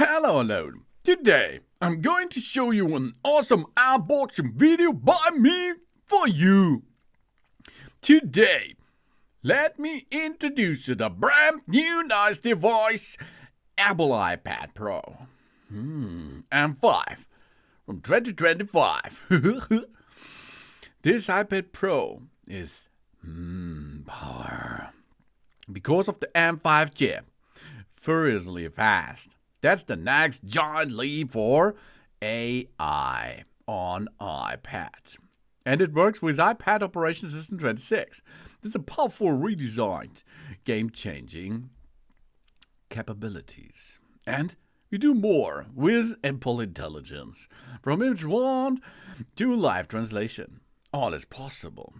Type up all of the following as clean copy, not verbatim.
Hello. Today, I'm going to show you an awesome unboxing video by me for you. Today, let me introduce you the brand new nice device, Apple iPad Pro. M5 from 2025. This iPad Pro is power. Because of the M5 chip, furiously fast. That's the next giant leap for AI on iPad. And it works with iPad Operating System 26. This is a powerful redesigned, game-changing capabilities. And we do more with Apple Intelligence. From image one to live translation. All is possible.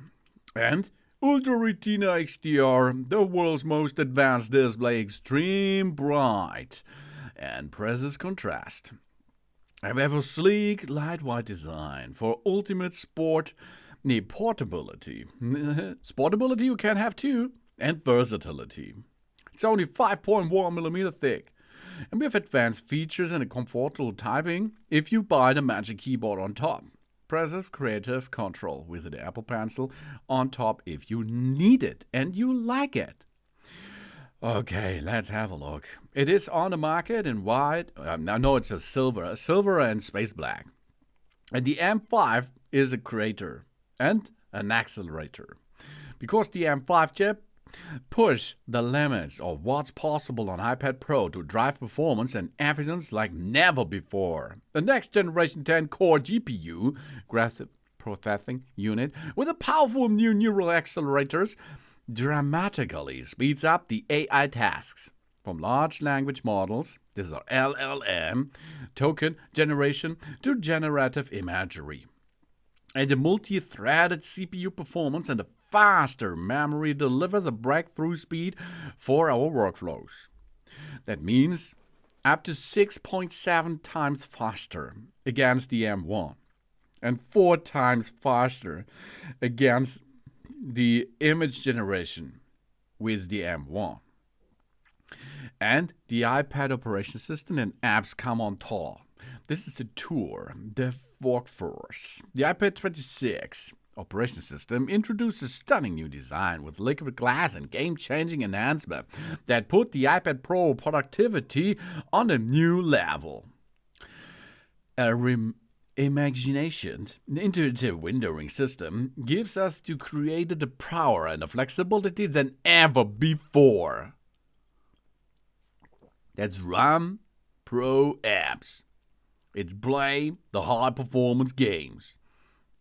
And Ultra Retina XDR, the world's most advanced display, extreme bright and presses contrast. However, sleek, lightweight design for ultimate sport, portability. Sportability you can have too, and versatility. It's only 5.1mm thick, and we have advanced features and a comfortable typing if you buy the Magic Keyboard on top. Impressive creative control with the Apple Pencil on top if you need it and you like it. Okay, let's have a look. It is on the market in white. No, it's a silver and space black. And the M5 is a creator and an accelerator. Because the M5 chip push the limits of what's possible on iPad Pro to drive performance and evidence like never before. The next generation 10-core GPU, graphics processing unit, with a powerful new neural accelerators, dramatically speeds up the AI tasks. From large language models, this is our LLM, token generation, to generative imagery. And the multi-threaded CPU performance and the faster memory delivers a breakthrough speed for our workflows. That means up to 6.7 times faster against the M1 and 4 times faster against the image generation with the M1. And the iPad Operating System and apps come on top. This is the tour, the workforce. The iPad 26 Operating System introduces stunning new design with liquid glass and game-changing enhancement that put the iPad Pro productivity on a new level. Imagination, intuitive windowing system gives us to create the power and the flexibility than ever before. That's RAM Pro apps. It's play the high-performance games.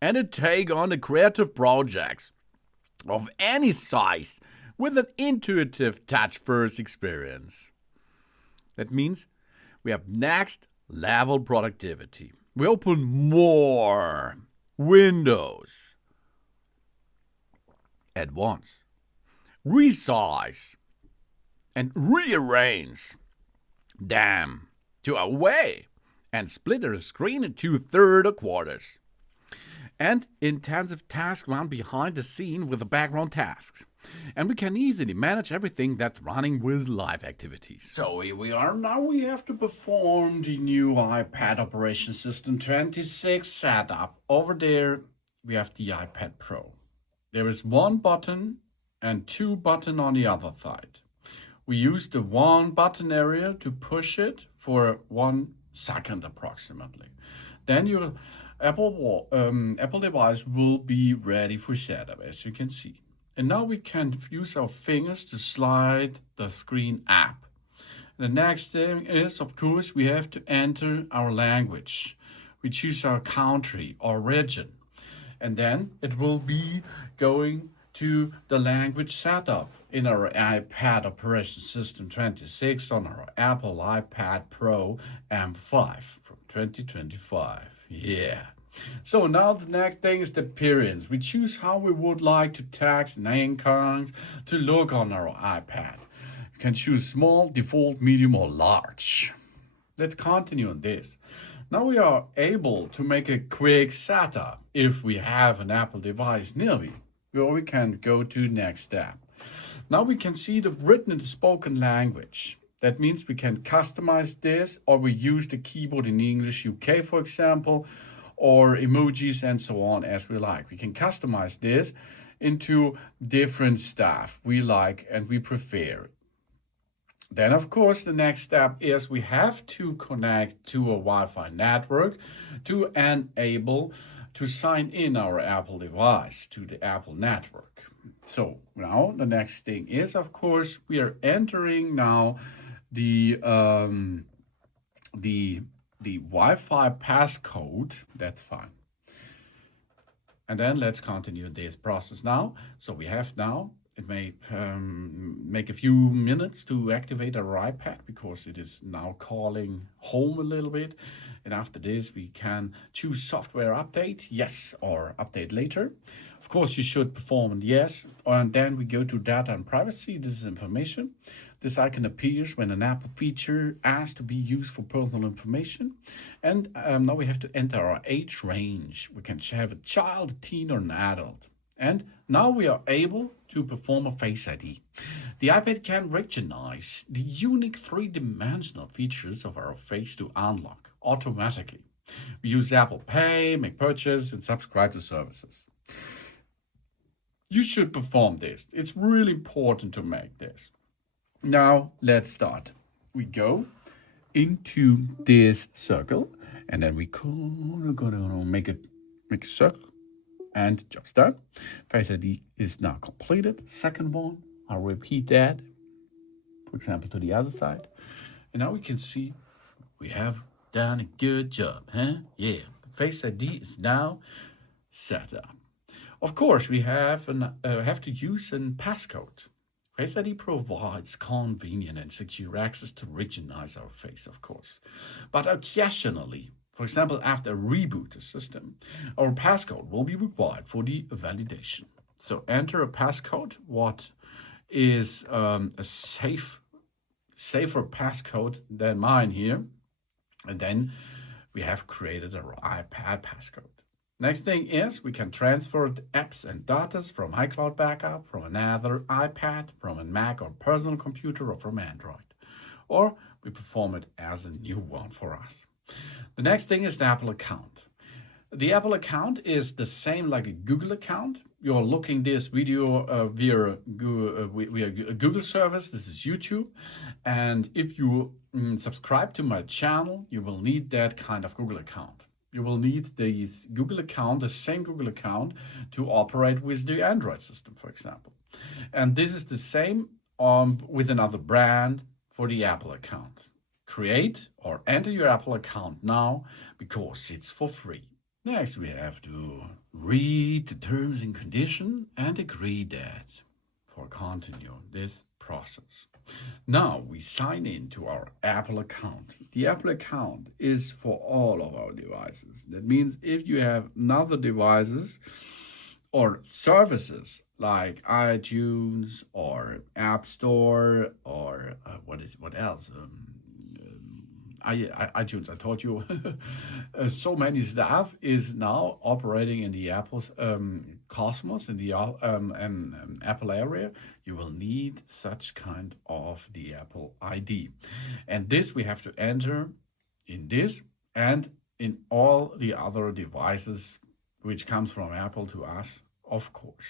And it take on the creative projects of any size with an intuitive touch-first experience. That means we have next level productivity. We open more windows at once, resize and rearrange them to away and split the screen into third quarters. And intensive task run behind the scene with the background tasks. And we can easily manage everything that's running with live activities. So here we are. Now we have to perform the new iPad Operating System 26 setup. Over there we have the iPad Pro. There is one button and two buttons on the other side. We use the one button area to push it for 1 second approximately. Then your Apple device will be ready for setup, as you can see. And now we can use our fingers to slide the screen up. The next thing is, of course, we have to enter our language. We choose our country or region. And then it will be going to the language setup in our iPad Operating System 26 on our Apple iPad Pro M5 from 2025. Yeah. So now the next thing is the appearance. We choose how we would like to text and icons to look on our iPad. You can choose small, default, medium, or large. Let's continue on this. Now we are able to make a quick setup if we have an Apple device nearby, or we can go to next step. Now we can see the written and spoken language. That means we can customize this, or we use the keyboard in English UK, for example, or emojis and so on as we like. We can customize this into different stuff we like and we prefer. Then, of course, the next step is we have to connect to a Wi-Fi network to enable to sign in our Apple device to the Apple network. So now the next thing is, of course, we are entering now the Wi-Fi passcode. That's fine. And then let's continue this process now. So we have now, it may make a few minutes to activate our iPad because it is now calling home a little bit. And after this, we can choose software update, yes, or update later. Of course, you should perform an yes. And then we go to data and privacy. This is information. This icon appears when an Apple feature asks to be used for personal information. And now we have to enter our age range. We can have a child, a teen, or an adult. And now we are able to perform a Face ID. The iPad can recognize the unique three-dimensional features of our face to unlock automatically. We use Apple Pay, make purchases, and subscribe to services. You should perform this. It's really important to make this. Now let's start. We go into this circle, and then we gonna make a circle, and job's done. Face ID is now completed. Second one, I'll repeat that, for example, to the other side. And now we can see we have done a good job, huh? Yeah, Face ID is now set up. Of course, we have to use a passcode. Face ID provides convenient and secure access to recognize our face, of course. But occasionally, for example, after a reboot the system, our passcode will be required for the validation. So enter a passcode, what is a safer passcode than mine here. And then we have created our iPad passcode. Next thing is we can transfer the apps and data from iCloud backup, from another iPad, from a Mac or personal computer, or from Android. Or we perform it as a new one for us. The next thing is the Apple account. The Apple account is the same like a Google account. You're looking this video via Google service. This is YouTube. And if you subscribe to my channel, you will need that kind of Google account. You will need the Google account, the same Google account, to operate with the Android system, for example. And this is the same with another brand for the Apple account. Create or enter your Apple account now because it's for free. Next, we have to read the terms and conditions and agree that for continue this process. Now we sign in to our Apple account. The Apple account is for all of our devices. That means if you have other devices or services like iTunes or App Store or what else? iTunes, I told you, so many stuff is now operating in the Apple's cosmos, in the Apple area. You will need such kind of the Apple ID. And this we have to enter in this and in all the other devices which comes from Apple to us, of course.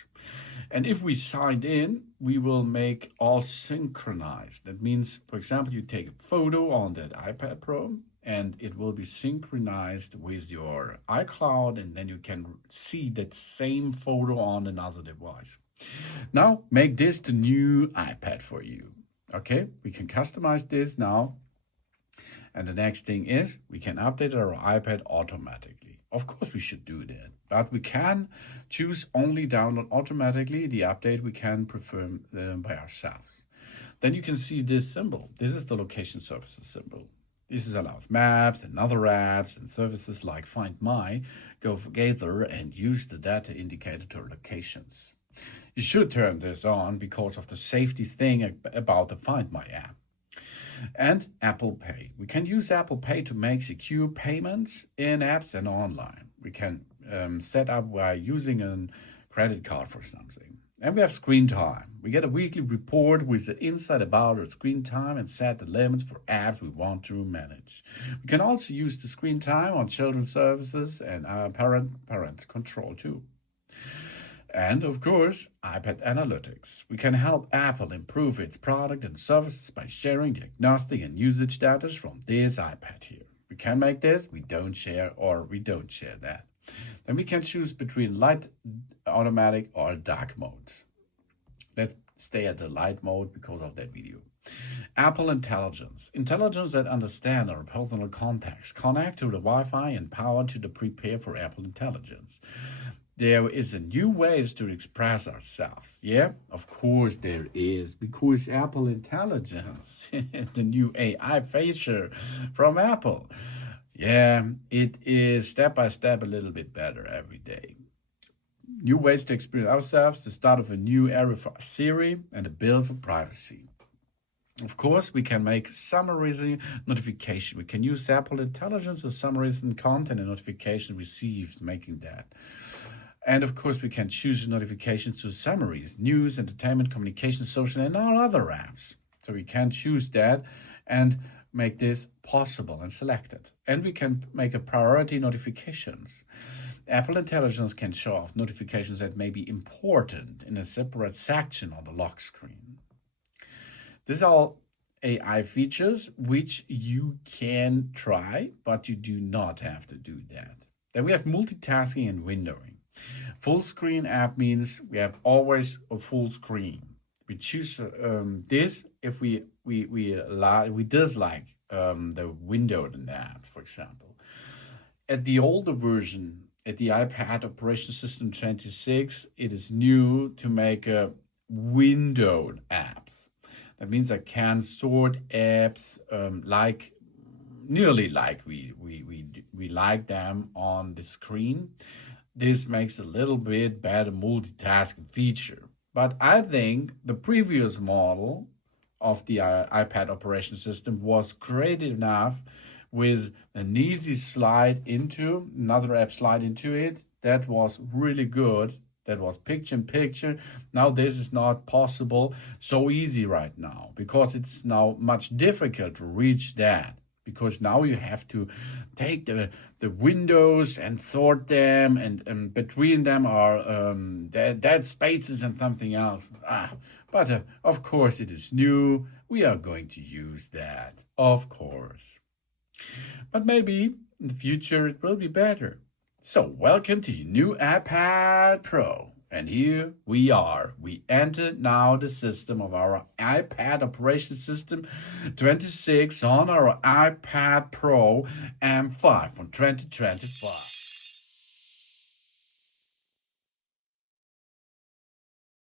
And if we signed in, we will make all synchronized. That means, for example, you take a photo on that iPad Pro and it will be synchronized with your iCloud, and then you can see that same photo on another device. Now, make this the new iPad for you. Okay, we can customize this now. And the next thing is we can update our iPad automatically. Of course, we should do that, but we can choose only download automatically. The update we can perform by ourselves. Then you can see this symbol. This is the location services symbol. This allows maps and other apps and services like Find My go together and use the data indicator to locations. You should turn this on because of the safety thing about the Find My app. And Apple Pay. We can use Apple Pay to make secure payments in apps and online. We can set up by using a credit card for something. And we have screen time. We get a weekly report with the insight about our screen time and set the limits for apps we want to manage. We can also use the screen time on children's services and our parent control too. And of course, iPad Analytics. We can help Apple improve its product and services by sharing diagnostic and usage data from this iPad here. We can make this, we don't share, or we don't share that. Then we can choose between light, automatic, or dark modes. Let's stay at the light mode because of that video. Apple Intelligence. Intelligence that understands our personal context, connect to the Wi-Fi and power to the prepare for Apple Intelligence. There is a new ways to express ourselves. Yeah, of course there is, because Apple Intelligence, the new AI feature from Apple. Yeah, it is step by step a little bit better every day. New ways to experience ourselves, the start of a new era for Siri, and a bill for privacy. Of course, we can make summarizing notification. We can use Apple Intelligence to summarize content and notification received, making that. And of course, we can choose notifications to summaries, news, entertainment, communication, social, and all other apps. So we can choose that and make this possible and select it. And we can make a priority notifications. Apple Intelligence can show off notifications that may be important in a separate section on the lock screen. These are all AI features which you can try, but you do not have to do that. Then we have multitasking and windowing. Full screen app means we have always a full screen. We choose this if we dislike the windowed app, for example. At the older version, at the iPad Operation System 26, it is new to make a windowed apps. That means I can sort apps nearly like we like them on the screen. This makes a little bit better multitasking feature. But I think the previous model of the iPad operation system was great enough with an easy slide into another app slide into it. That was really good. That was picture in picture. Now this is not possible so easy right now because it's now much difficult to reach that. Because now you have to take the windows and sort them, and between them are dead spaces and something else. But of course it is new. We are going to use that, of course. But maybe in the future it will be better. So welcome to your new iPad Pro. And here we are. We entered now the system of our iPad operation system 26 on our iPad Pro M5 from 2025.